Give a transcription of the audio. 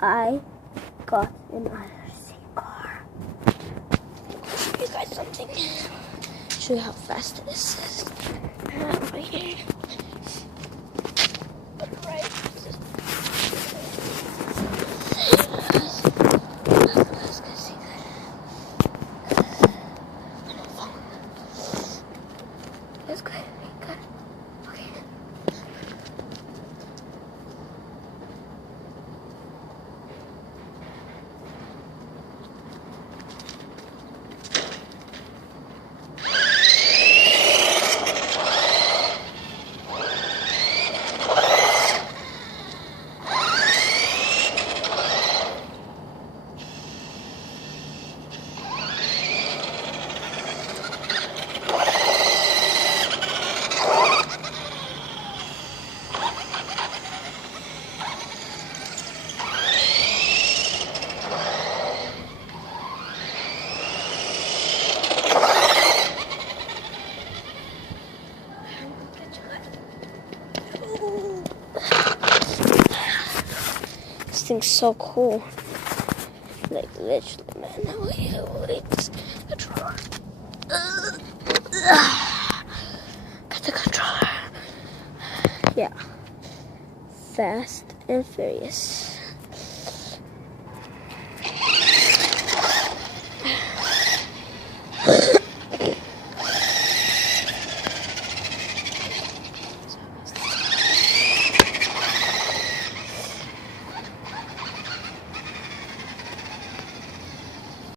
I got an IRC car. Show you guys something. Show you how fast it is. Right here. Right. That's good. Good. Okay. This thing's so cool. Like, literally, man. Wait. Controller. Got the controller. Yeah. Fast and Furious.